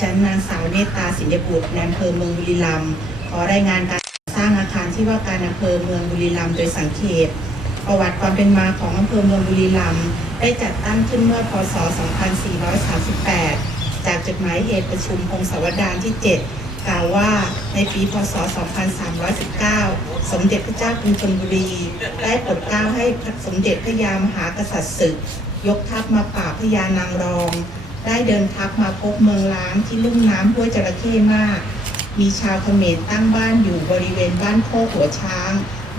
ฉันนางสาวเนตตาสินยบุตรในอำเภอเมืองบุรีรัมย์ขอรายงานการสร้างอาคารที่ว่าการอำเภอเมืองบุรีรัมย์โดยสังเขปประวัติความเป็นมาของอำเภอเมืองบุรีรัมย์ได้จัดตั้งขึ้นเมื่อพศ 2438 จากจดหมายเหตุประชุมพงศาวดารที่ 7 กล่าวว่าในปีพศ 2319 สมเด็จพระเจ้ากรุงธนบุรี ได้โปรดเกล้าให้สมเด็จพระยามหากษัตริย์ศึก ยกทัพมาปราบพญานางรอง ได้เดินทัพมาพบเมืองล้างที่ลุ่มน้ำห้วยจระเข้มาก มีชาวเขมรตั้งบ้านอยู่บริเวณบ้านโคกหัวช้าง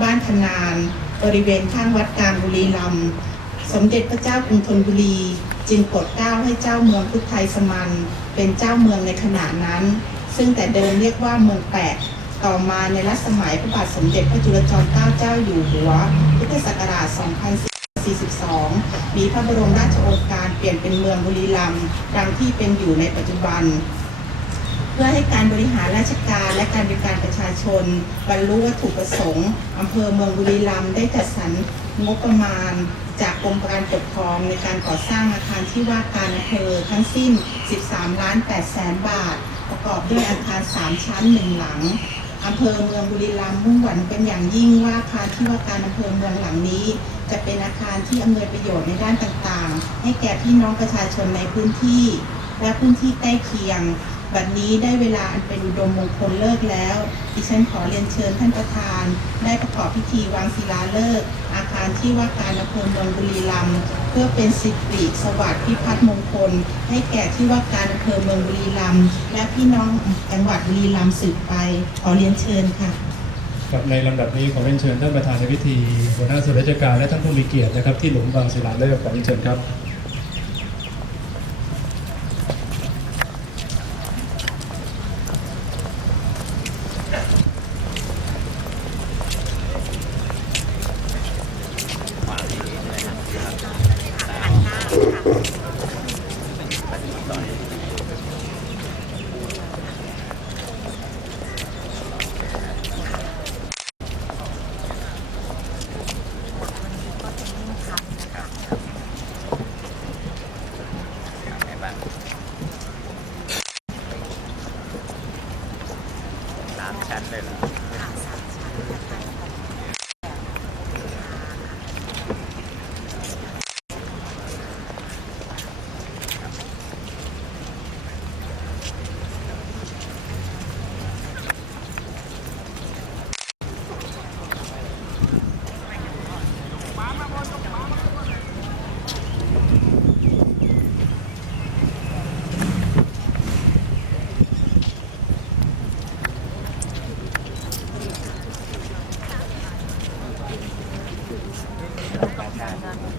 บ้านธนาน บริเวณข้างวัดกลางบุรีรัมย์สมเด็จพระเจ้ากรุงธนบุรี จึงโปรดเกล้าให้เจ้าเมืองพุทธไทยสมันเป็นเจ้าเมืองในขณะนั้น ซึ่งแต่เดิมเรียกว่าเมืองแปะต่อมาในรัชสมัยพระบาทสมเด็จพระจุลจอมเกล้าเจ้าอยู่หัว พุทธศักราช 2442 มีพระบรมราชโองการเปลี่ยนเป็นเมืองบุรีรัมย์ดังที่เป็นอยู่ในปัจจุบัน เพื่อให้การบริหารราชการและการบริการประชาชน บรรลุวัตถุประสงค์อำเภอเมืองบุรีรัมย์ได้จัดสรรงบประมาณ จากกรมการปกครองในการก่อสร้างอาคารที่ว่าการอำเภอทั้งสิ้น 13 ล้าน8แสนบาท ประกอบด้วยอาคาร 3 ชั้น 1 หลัง อำเภอเมืองบุรีรัมย์มุ่งหวังเป็นอย่างยิ่งว่าอาคารที่ว่าการอำเภอเมืองหลังนี้ จะเป็นอาคารที่อำนวยประโยชน์ในด้านต่างๆ ให้แก่พี่น้องประชาชนในพื้นที่ และพื้นที่ใกล้เคียง บัดนี้ได้เวลาอันเป็นอุดมมงคลเลิกแล้ว ดิฉันขอเรียนเชิญท่านประธาน ได้ประกอบพิธีวางศิลาฤกษ์อาคารที่ว่าการอำเภอเมืองบุรีรัมย์เพื่อเป็นสิริสวัสดิ์พิพัฒน์มงคล ให้แก่ที่ว่าการอำเภอเมืองบุรีรัมย์และพี่น้องจังหวัดบุรีรัมย์สืบไป ขอเรียนเชิญค่ะครับในลำดับนี้ขอเรียนเชิญท่านประธานในพิธีหัวหน้าส่วนราชการและท่านผู้มีเกียรตินะครับที่หลุมบางศิลาฤกษ์ขอเรียนเชิญครับ ชั้นเลยเหรอ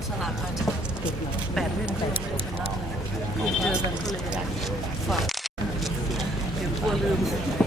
สลากกาชาติแปดเล่มแปดคณะเจอกันก็เลยฝากเดี๋ยวกลัวลืม